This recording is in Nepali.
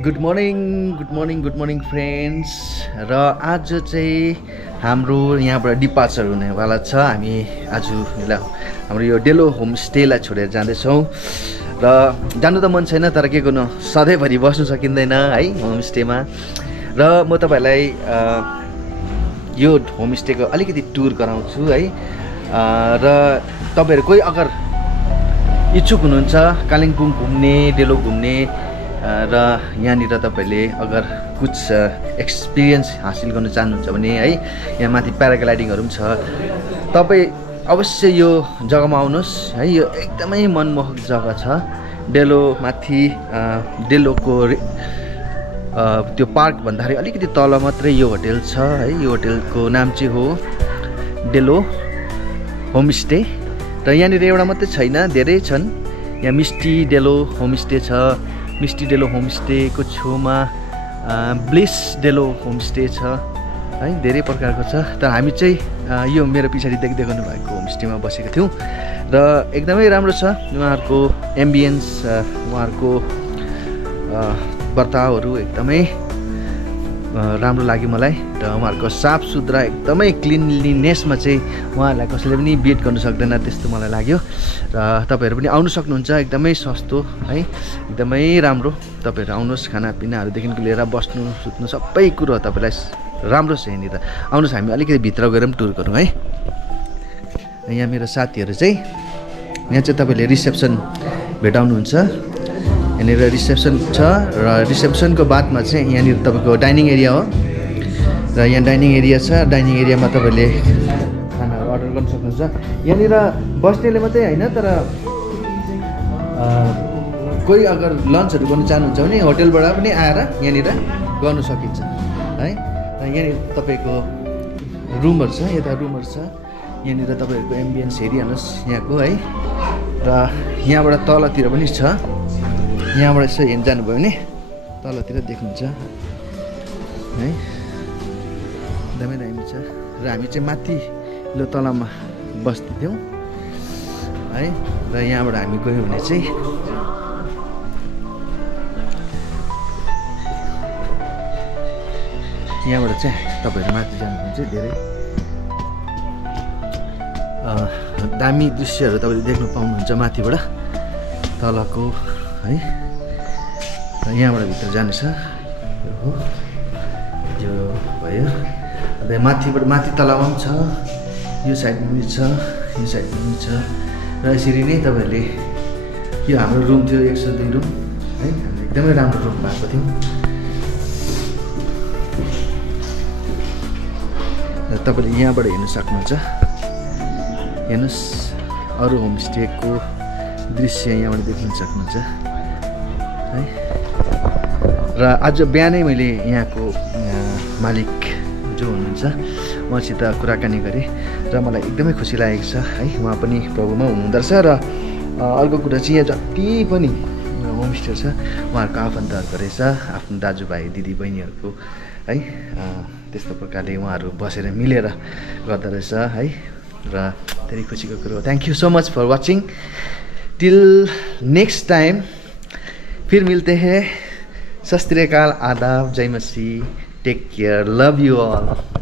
Good morning friends. र आज चाहिँ हाम्रो यहाँबाट डिपार्चर हुनेवाला छ। हामी आज हाम्रो यो डेलो होमस्टेलाई छोडेर जाँदैछौँ र जानु त मन छैन, तर के गर्नु, सधैँभरि बस्नु सकिँदैन है होमस्टेमा। र म तपाईँहरूलाई यो होमस्टेको अलिकति टुर गराउँछु है। र तपाईँहरू कोही अगर इच्छुक हुनुहुन्छ कालिम्पोङ घुम्ने, डेलो घुम्ने र यहाँनिर तपाईँले अगर कुछ एक्सपिरियन्स हासिल गर्न चाहनुहुन्छ भने है, यहाँ माथि प्याराग्लाइडिङहरू पनि छ। तपाईँ अवश्य यो जग्गामा आउनुहोस् है। यो एकदमै मनमोहक जग्गा छ। डेलो माथि डेलोको त्यो पार्क भन्दाखेरि अलिकति तल मात्रै यो होटेल छ है। यो होटेलको नाम चाहिँ हो डेलो होमस्टे। र यहाँनिर एउटा मात्रै छैन, धेरै छन्। यहाँ मिस्टी डेलो होमस्टे छ। मिस्टी डेलो होमस्टेको छेउमा ब्लिस डेलो होमस्टे छ है। धेरै प्रकारको छ। तर हामी चाहिँ यो मेरो पछाडि देख्नु भएको होमस्टेमा बसेको थियौँ र एकदमै राम्रो छ। उहाँहरूको एम्बियन्स, उहाँहरूको बर्तावहरू एकदमै राम्रो लाग्यो मलाई। र उहाँहरूको साफ सुथरा एकदमै क्लिनलिनेसमा चाहिँ उहाँहरूलाई कसैले पनि बिट गर्नु सक्दैन, त्यस्तो मलाई लाग्यो। र तपाईँहरू पनि आउनु सक्नुहुन्छ। एकदमै सस्तो है, एकदमै राम्रो। तपाईँहरू आउनुहोस्, खानापिनाहरूदेखिको लिएर बस्नु सुत्नु सबै कुरो तपाईँलाई राम्रो छ यहाँनिर। आउनुहोस्, हामी अलिकति भित्र गएर पनि टुर गरौँ है। यहाँ मेरो साथीहरू चाहिँ, यहाँ चाहिँ तपाईँले रिसेप्सन भेटाउनुहुन्छ। यहाँनिर रिसेप्सन छ र रिसेप्सनको बादमा चाहिँ यहाँनिर तपाईँको डाइनिङ एरिया हो। र यहाँ डाइनिङ एरिया छ। डाइनिङ एरियामा तपाईँले खानाहरू अर्डर गर्न सक्नुहुन्छ। यहाँनिर बस्नेले मात्रै होइन, तर कोही अगर लन्चहरू गर्नु चाहनुहुन्छ भने होटेलबाट पनि आएर यहाँनिर गर्नु सकिन्छ है। र यहाँनिर तपाईँको रुमहरू छ, यता रुमहरू छ। यहाँनिर तपाईँहरूको एम्बियन्स हेरिहाल्नुहोस् यहाँको है। र यहाँबाट तलतिर पनि छ। यहाँबाट यसो हेर्नु जानुभयो भने तलतिर देख्नुहुन्छ है, एकदमै दामी छ। र हामी चाहिँ माथिल्लो तलामा बस्दैथ्यौँ है। र यहाँबाट हामी गयौँ भने चाहिँ यहाँबाट चाहिँ तपाईँहरू माथि जानुहुन्छ। धेरै दामी दृश्यहरू तपाईँले देख्नु पाउनुहुन्छ माथिबाट तलको है। र यहाँबाट भित्र जानु छ, यो भयो। अन्त माथिबाट माथि तलामा पनि छ, यो साइडमा पनि छ, यो साइडमा पनि छ। र यसरी नै तपाईँहरूले, यो हाम्रो रुम थियो 102 रुम है। हामीले एकदमै राम्रो रुम भएको थियौँ। र तपाईँले यहाँबाट हेर्नु सक्नुहुन्छ। हेर्नुहोस्, अरू होमस्टेको दृश्य यहाँबाट देख्न सक्नुहुन्छ है। र आज बिहानै मैले यहाँको मालिक जो हुनुहुन्छ उहाँसित कुराकानी गरेँ र मलाई एकदमै खुसी लागेको छ है। उहाँ पनि प्रभुमा हुनुहुँदो रहेछ। र अर्को कुरा चाहिँ यहाँ जति पनि होमस्टे छ उहाँहरूको आफन्तहरूको रहेछ, आफ्नो दाजुभाइ दिदीबहिनीहरूको है। त्यस्तो प्रकारले उहाँहरू बसेर मिलेर गर्दो रहेछ है। र धेरै खुसीको कुरो हो। Thank you so much for watching. Till next time फिर मिलते हैं। सत श्री अकाल, आदाब, जय मसीह, take care, love you all.